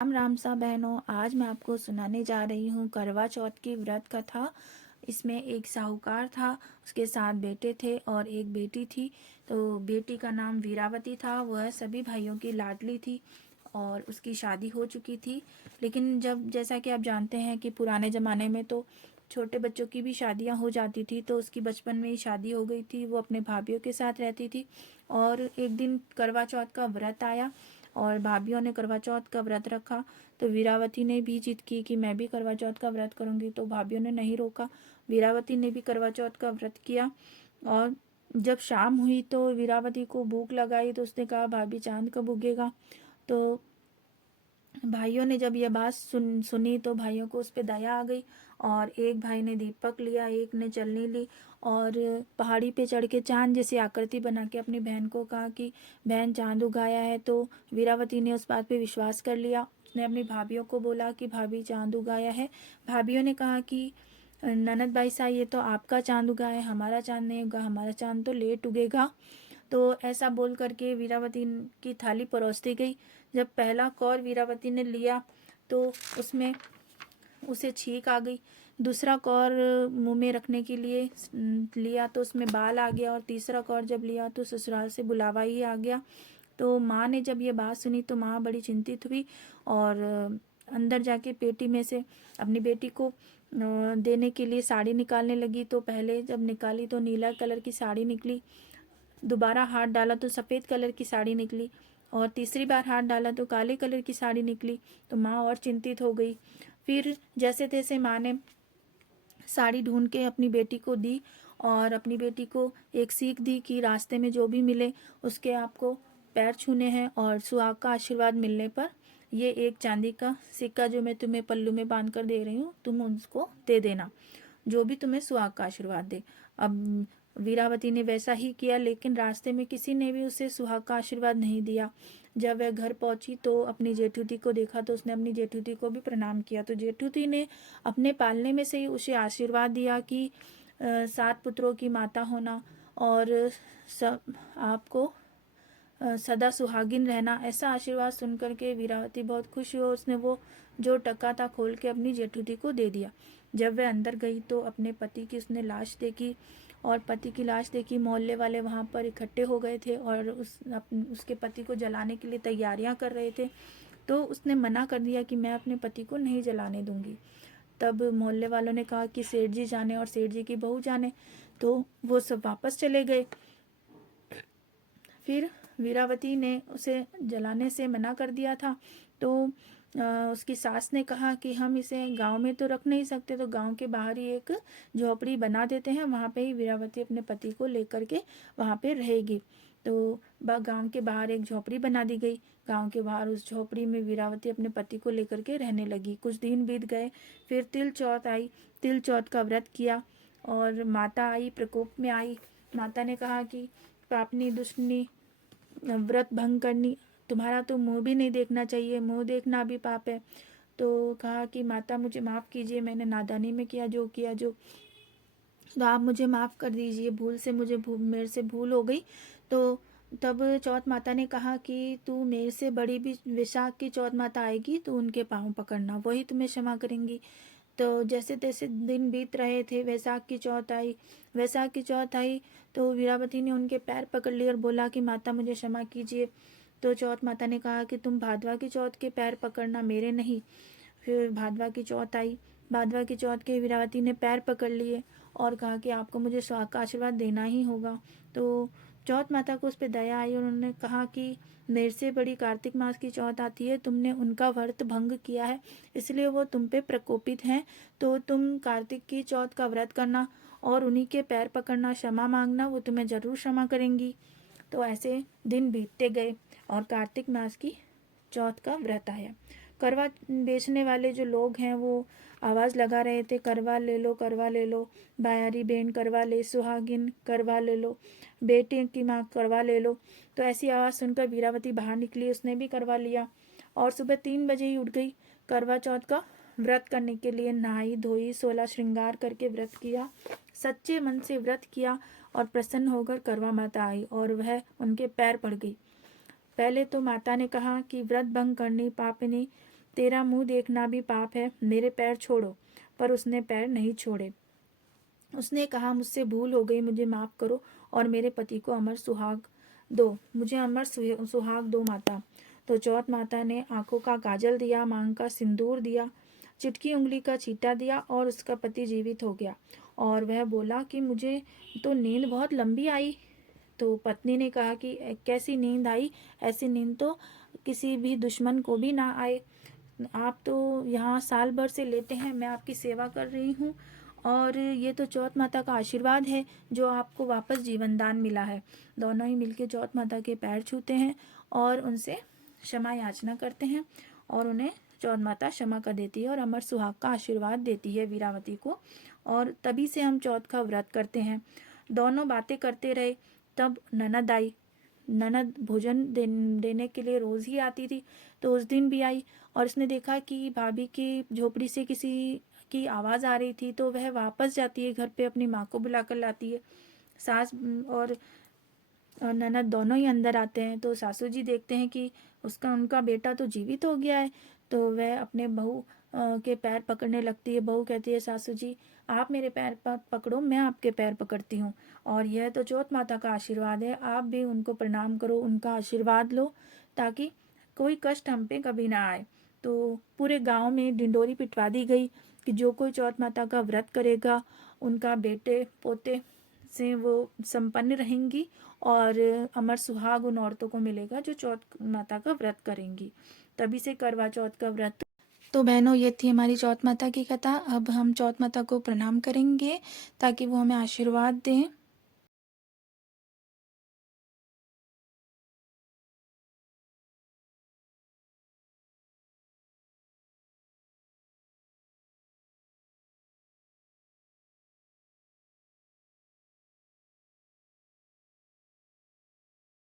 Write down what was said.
राम राम सा बहनों, आज मैं आपको सुनाने जा रही हूँ करवा चौथ की व्रत कथा। इसमें एक साहूकार था, उसके 7 बेटे थे और एक बेटी थी। तो बेटी का नाम वीरावती था। वह सभी भाइयों की लाडली थी और उसकी शादी हो चुकी थी। लेकिन जब जैसा कि आप जानते हैं कि पुराने ज़माने में तो छोटे बच्चों की भी शादियां हो जाती थी, तो उसकी बचपन में ही शादी हो गई थी। वो अपने भाभीियों के साथ रहती थी और एक दिन करवा चौथ का व्रत आया और भाभीियों ने करवा चौथ का व्रत रखा। तो वीरावती ने भी जिद की कि मैं भी करवा चौथ का व्रत करूंगी, तो भाभीियों ने नहीं रोका। वीरावती ने भी करवा चौथ का व्रत किया और जब शाम हुई तो वीरावती को भूख लगाई, तो उसने कहा भाभी चांद कब उगेगा। तो भाइयों ने जब यह बात सुनी तो भाइयों को उस पर दया आ गई और एक भाई ने दीपक लिया, एक ने चलनी ली और पहाड़ी पे चढ़ के चांद जैसी आकृति बना के अपनी बहन को कहा कि बहन चांद उगाया है। तो वीरावती ने उस बात पे विश्वास कर लिया। उसने अपनी भाभीियों को बोला कि भाभी चांद उगाया है। भाभीियों ने कहा कि ननद भाई साहब, ये तो आपका चांद उगा है, हमारा चांद नहीं उगा, हमारा चांद तो लेट उगेगा। तो ऐसा बोल करके वीरावती की थाली परोसती गई। जब पहला कौर वीरावती ने लिया तो उसमें उसे छींक आ गई। दूसरा कौर मुंह में रखने के लिए लिया तो उसमें बाल आ गया और तीसरा कौर जब लिया तो ससुराल से बुलावा ही आ गया। तो माँ ने जब ये बात सुनी तो माँ बड़ी चिंतित हुई और अंदर जाके पेटी में से अपनी बेटी को देने के लिए साड़ी निकालने लगी। तो पहले जब निकाली तो नीला कलर की साड़ी निकली, दोबारा हाथ डाला तो सफ़ेद कलर की साड़ी निकली और तीसरी बार हाथ डाला तो काले कलर की साड़ी निकली। तो माँ और चिंतित हो गई। फिर जैसे तैसे माँ ने साड़ी ढूंढ के अपनी बेटी को दी और अपनी बेटी को एक सीख दी कि रास्ते में जो भी मिले उसके आपको पैर छूने हैं और सुहाग का आशीर्वाद मिलने पर ये एक चांदी का सिक्का जो मैं तुम्हें पल्लू में बांध कर दे रही हूँ, तुम उसको दे देना, जो भी तुम्हें सुहाग का आशीर्वाद दे। अब वीरावती ने वैसा ही किया, लेकिन रास्ते में किसी ने भी उसे सुहाग का आशीर्वाद नहीं दिया। जब वह घर पहुंची तो अपनी जेठूती को देखा तो उसने अपनी जेठूती को भी प्रणाम किया। तो जेठूती ने अपने पालने में से ही उसे आशीर्वाद दिया कि 7 पुत्रों की माता होना और सब आपको सदा सुहागिन रहना, ऐसा आशीर्वाद सुन करके वीरावती बहुत खुश हुई। उसने वो जो टका था खोल के अपनी जेठूती को दे दिया। जब वह अंदर गई तो अपने पति की उसने लाश देखी और पति की लाश देखी। मोहल्ले वाले वहाँ पर इकट्ठे हो गए थे और उसके पति को जलाने के लिए तैयारियां कर रहे थे। तो उसने मना कर दिया कि मैं अपने पति को नहीं जलाने दूंगी। तब मोहल्ले वालों ने कहा कि सेठ जी जाने और सेठ जी की बहू जाने। तो वो सब वापस चले गए। फिर वीरावती ने उसे जलाने से मना कर दिया था। तो उसकी सास ने कहा कि हम इसे गांव में तो रख नहीं सकते, तो गांव के बाहर ही एक झोपड़ी बना देते हैं, वहाँ पे ही वीरावती अपने पति को लेकर के वहाँ पे रहेगी। तो गांव के बाहर एक झोपड़ी बना दी गई। गांव के बाहर उस झोपड़ी में वीरावती अपने पति को लेकर के रहने लगी। कुछ दिन बीत गए, फिर तिल चौथ आई। तिल चौथ का व्रत किया और माता आई, प्रकोप में आई। माता ने कहा कि पापनी दुष्टनी व्रत भंग करनी, तुम्हारा तो मुंह भी नहीं देखना चाहिए, मुंह देखना भी पाप है। तो कहा कि माता मुझे माफ़ कीजिए, मैंने नादानी में किया जो किया जो, तो आप मुझे माफ़ कर दीजिए, भूल से मेरे से भूल हो गई। तो तब चौथ माता ने कहा कि तू मेरे से बड़ी भी विशाख की चौथ माता आएगी तो उनके पाँव पकड़ना, वही तुम्हें क्षमा करेंगी। तो जैसे तैसे दिन बीत रहे थे, वैसाख की चौथ आई। वैसाख की चौथ आई तो वीरावती ने उनके पैर पकड़ लिए और बोला कि माता मुझे क्षमा कीजिए। तो चौथ माता ने कहा कि तुम भादवा की चौथ के पैर पकड़ना, मेरे नहीं। फिर भादवा की चौथ आई। भादवा की चौथ के वीरावती ने पैर पकड़ लिए और कहा कि आपको मुझे सुहाग का आशीर्वाद देना ही होगा। तो चौथ माता को उस पर दया आई और उन्होंने कहा कि मेरे से बड़ी कार्तिक मास की चौथ आती है, तुमने उनका व्रत भंग किया है, इसलिए वो तुम पे प्रकोपित हैं। तो तुम कार्तिक की चौथ का व्रत करना और उन्हीं के पैर पकड़ना, क्षमा मांगना, वो तुम्हें ज़रूर क्षमा करेंगी। तो ऐसे दिन बीतते गए और कार्तिक मास की चौथ का व्रत आया। करवा बेचने वाले जो लोग हैं वो आवाज़ लगा रहे थे, करवा ले लो, करवा ले लो, बायारी बेन करवा ले, सुहागिन करवा ले लो, बेटे की माँ करवा ले लो। तो ऐसी आवाज़ सुनकर वीरावती बाहर निकली, उसने भी करवा लिया और सुबह 3 बजे ही उठ गई करवा चौथ का व्रत करने के लिए। नहाई धोई, 16 श्रृंगार करके व्रत किया, सच्चे मन से व्रत किया और प्रसन्न होकर करवा माता आई और वह उनके पैर पड़ गई। पहले तो माता ने कहा कि व्रत भंग करनी पापिनी, तेरा मुंह देखना भी पाप है, मेरे पैर छोड़ो। पर उसने पैर नहीं छोड़े। उसने कहा, मुझसे भूल हो गई, मुझे माफ़ करो और मेरे पति को अमर सुहाग दो, मुझे अमर सुहाग दो माता। तो चौथ माता ने आंखों का काजल दिया, मांग का सिंदूर दिया, चिटकी उंगली का छींटा दिया और उसका पति जीवित हो गया। और वह बोला कि मुझे तो नींद बहुत लंबी आई। तो पत्नी ने कहा कि कैसी नींद आई, ऐसी नींद तो किसी भी दुश्मन को भी ना आए। आप तो यहाँ साल भर से लेटे हैं, मैं आपकी सेवा कर रही हूँ और ये तो चौथ माता का आशीर्वाद है जो आपको वापस जीवन दान मिला है। दोनों ही मिलके चौथ माता के पैर छूते हैं और उनसे क्षमा याचना करते हैं और उन्हें चौथ माता क्षमा कर देती है और अमर सुहाग का आशीर्वाद देती है वीरावती को। और तभी से हम चौथ का व्रत करते हैं। दोनों बातें करते रहे, तब ननद आई। ननद भोजन देने के लिए रोज़ ही आती थी, तो उस दिन भी आई और उसने देखा कि भाभी की झोपड़ी से किसी की आवाज़ आ रही थी, तो वह वापस जाती है घर पे, अपनी माँ को बुला कर लाती है। सास और ननद दोनों ही अंदर आते हैं, तो सासू जी देखते हैं कि उनका बेटा तो जीवित हो गया है। तो वह अपने बहू के पैर पकड़ने लगती है। बहू कहती है, सासू जी आप मेरे पैर पकड़ो, मैं आपके पैर पकड़ती हूँ और यह तो चौथ माता का आशीर्वाद है, आप भी उनको प्रणाम करो, उनका आशीर्वाद लो ताकि कोई कष्ट हम पे कभी ना आए। तो पूरे गांव में डिंडोरी पिटवा दी गई कि जो कोई चौथ माता का व्रत करेगा उनका बेटे पोते से वो संपन्न रहेंगी और अमर सुहाग उन औरतों को मिलेगा जो चौथ माता का व्रत करेंगी। तभी से करवा चौथ का व्रत। तो बहनों, ये थी हमारी चौथ माता की कथा। अब हम चौथ माता को प्रणाम करेंगे ताकि वो हमें आशीर्वाद दें।